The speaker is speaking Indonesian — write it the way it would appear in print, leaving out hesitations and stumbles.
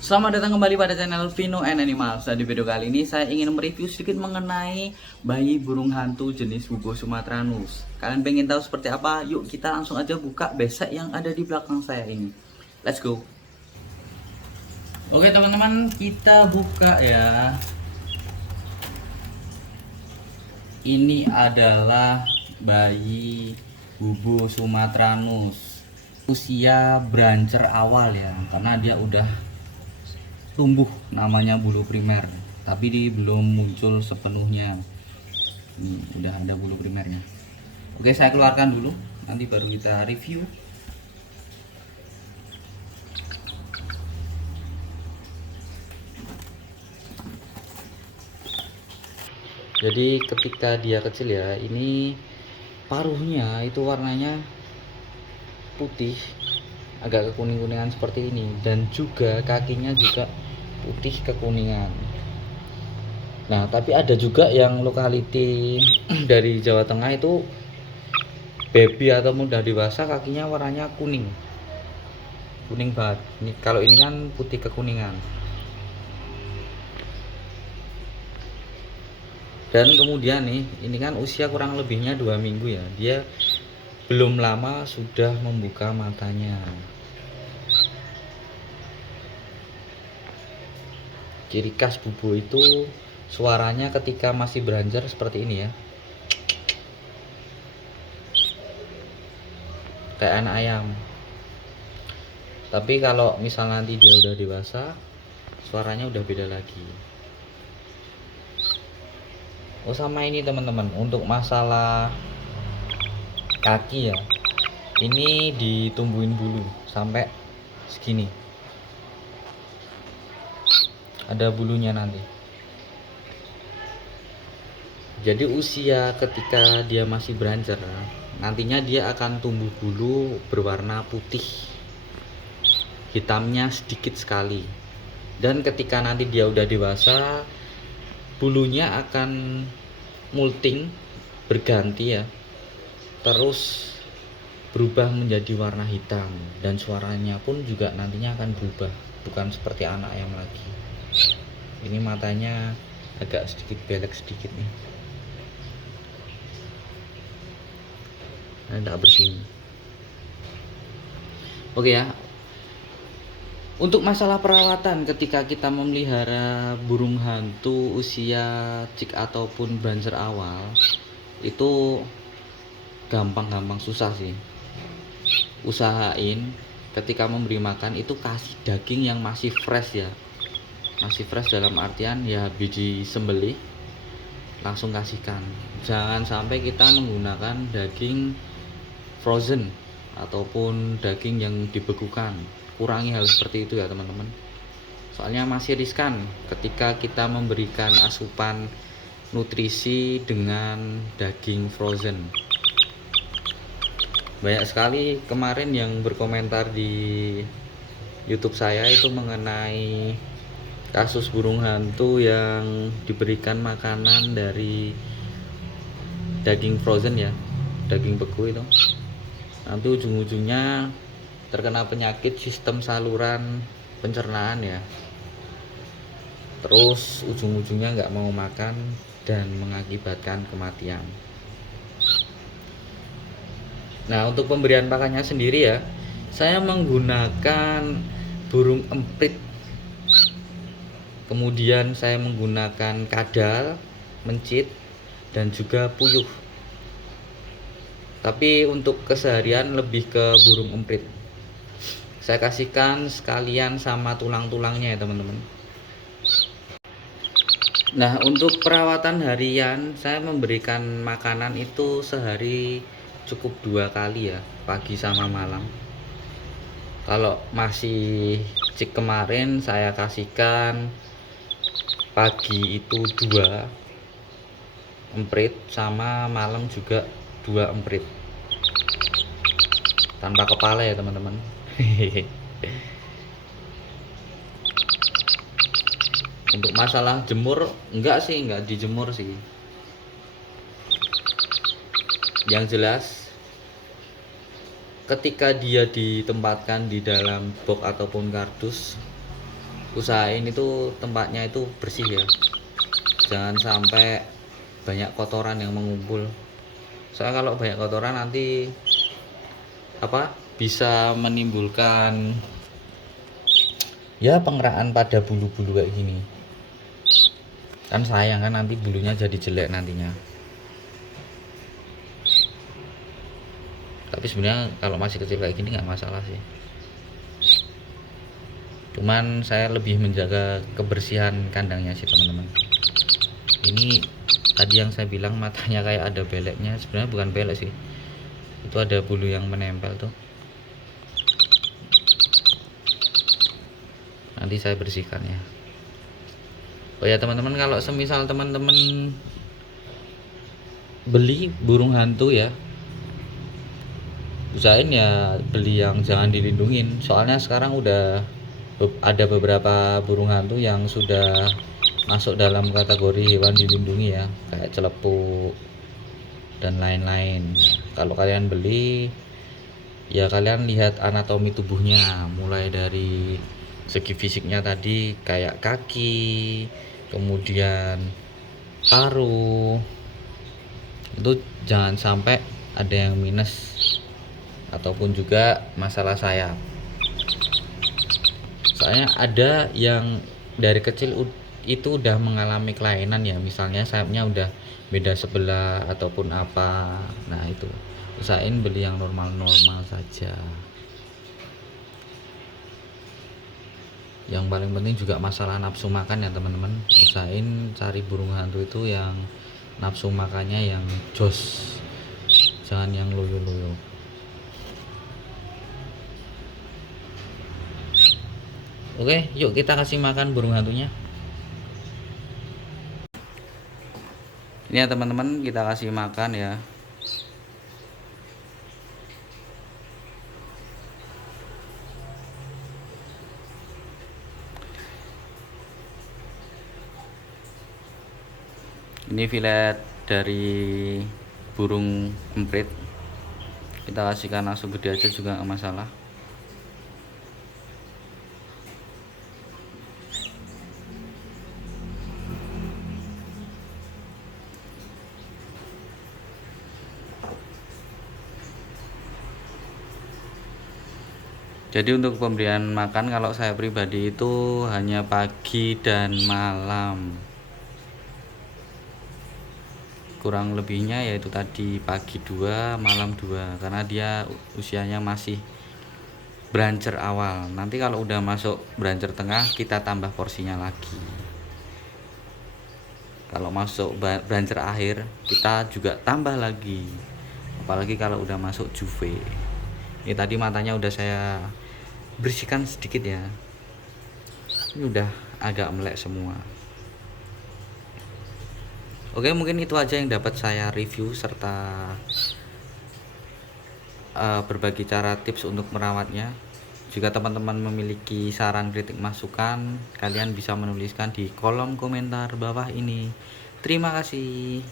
Selamat datang kembali pada channel Vino and Animals. Dan di video kali ini saya ingin mereview sedikit mengenai bayi burung hantu jenis Bubo sumatranus. Kalian pengen tahu seperti apa? Yuk kita langsung aja buka besek yang ada di belakang saya ini. Let's go. Oke teman-teman, kita buka ya. Ini adalah bayi Bubo sumatranus. Usia brancher awal ya, karena dia udah tumbuh namanya bulu primer, tapi dia belum muncul sepenuhnya. Udah ada bulu primernya. Oke, saya keluarkan dulu, nanti baru kita review. Jadi ketika dia kecil ya, ini paruhnya itu warnanya putih, agak kekuning-kuningan seperti ini, dan juga kakinya juga putih kekuningan. Nah, tapi ada juga yang lokality dari Jawa Tengah itu baby atau mudah dewasa kakinya warnanya kuning. Kuning banget. Ini kalau ini kan putih kekuningan. Dan kemudian nih, ini kan usia kurang lebihnya 2 minggu ya. Dia belum lama sudah membuka matanya. Ciri khas Bubo itu suaranya ketika masih beranjak seperti ini ya. Kayak anak ayam. Tapi kalau misal nanti dia udah dewasa, suaranya udah beda lagi. Oh sama ini teman-teman, untuk masalah kaki ya, ini ditumbuhin bulu sampai segini, ada bulunya nanti. Jadi usia ketika dia masih beranjak, nantinya dia akan tumbuh bulu berwarna putih, hitamnya sedikit sekali. Dan ketika nanti dia udah dewasa, bulunya akan multing, berganti ya, terus berubah menjadi warna hitam, dan suaranya pun juga nantinya akan berubah, bukan seperti anak ayam lagi. Ini matanya agak sedikit belek sedikit nih. Nah, tidak bersih. Oke ya. Untuk masalah perawatan ketika kita memelihara burung hantu usia cik ataupun brancher awal, itu gampang-gampang susah sih. Usahain ketika memberi makan itu kasih daging yang masih fresh ya. Masih fresh dalam artian ya biji sembelih langsung kasihkan. Jangan sampai kita menggunakan daging frozen ataupun daging yang dibekukan. Kurangi hal seperti itu ya teman-teman. Soalnya masih riskan ketika kita memberikan asupan nutrisi dengan daging frozen. Banyak sekali kemarin yang berkomentar di YouTube saya itu mengenai kasus burung hantu yang diberikan makanan dari daging frozen ya, daging beku itu. Nanti ujung-ujungnya terkena penyakit sistem saluran pencernaan ya. Terus ujung-ujungnya nggak mau makan dan mengakibatkan kematian. Nah, untuk pemberian pakannya sendiri ya, saya menggunakan burung emprit. Kemudian saya menggunakan kadal, mencit, dan juga puyuh. Tapi untuk keseharian lebih ke burung emprit. Saya kasihkan sekalian sama tulang-tulangnya ya teman-teman. Nah, untuk perawatan harian saya memberikan makanan itu sehari cukup 2 kali ya, pagi sama malam. Kalau masih cik kemarin saya kasihkan pagi itu 2 emprit, sama malam juga 2 emprit tanpa kepala ya teman-teman. Untuk masalah jemur enggak dijemur sih. Yang jelas ketika dia ditempatkan di dalam box ataupun kardus, usahain itu tempatnya itu bersih ya, jangan sampai banyak kotoran yang mengumpul. Soalnya kalau banyak kotoran nanti bisa menimbulkan ya pengeraan pada bulu-bulu kayak gini. Kan sayang kan, nanti bulunya jadi jelek nantinya. Tapi sebenarnya kalau masih kecil kayak gini nggak masalah sih, cuman saya lebih menjaga kebersihan kandangnya sih teman-teman. Ini tadi yang saya bilang matanya kayak ada beleknya, sebenarnya bukan belek sih, itu ada bulu yang menempel tuh. Nanti saya bersihkan ya. Oh ya teman-teman, kalau semisal teman-teman beli burung hantu ya, usahain ya beli yang jangan dilindungin. Soalnya sekarang udah ada beberapa burung hantu yang sudah masuk dalam kategori hewan dilindungi ya, kayak celepuk dan lain-lain. Kalau kalian beli ya kalian lihat anatomi tubuhnya, mulai dari segi fisiknya tadi kayak kaki, kemudian paruh, itu jangan sampai ada yang minus ataupun juga masalah sayap. Soalnya ada yang dari kecil itu udah mengalami kelainan ya, misalnya sayapnya udah beda sebelah ataupun apa. Nah itu usahain beli yang normal-normal saja. Yang paling penting juga masalah nafsu makan ya teman-teman, usahain cari burung hantu itu yang nafsu makannya yang jos, jangan yang loyo-loyo. Oke, yuk kita kasih makan burung hantunya. Ini ya teman-teman, kita kasih makan ya. Ini filet dari burung emprit, kita kasihkan langsung gede aja juga nggak masalah. Jadi untuk pemberian makan kalau saya pribadi itu hanya pagi dan malam, kurang lebihnya yaitu tadi pagi 2 malam 2, karena dia usianya masih brancher awal. Nanti kalau udah masuk brancher tengah kita tambah porsinya lagi, kalau masuk brancher akhir kita juga tambah lagi, apalagi kalau udah masuk juve. Ini tadi matanya udah saya bersihkan sedikit ya, ini udah agak melek semua. Oke, mungkin itu aja yang dapat saya review serta berbagi cara tips untuk merawatnya. Jika teman-teman memiliki saran, kritik, masukan, kalian bisa menuliskan di kolom komentar bawah ini. Terima kasih.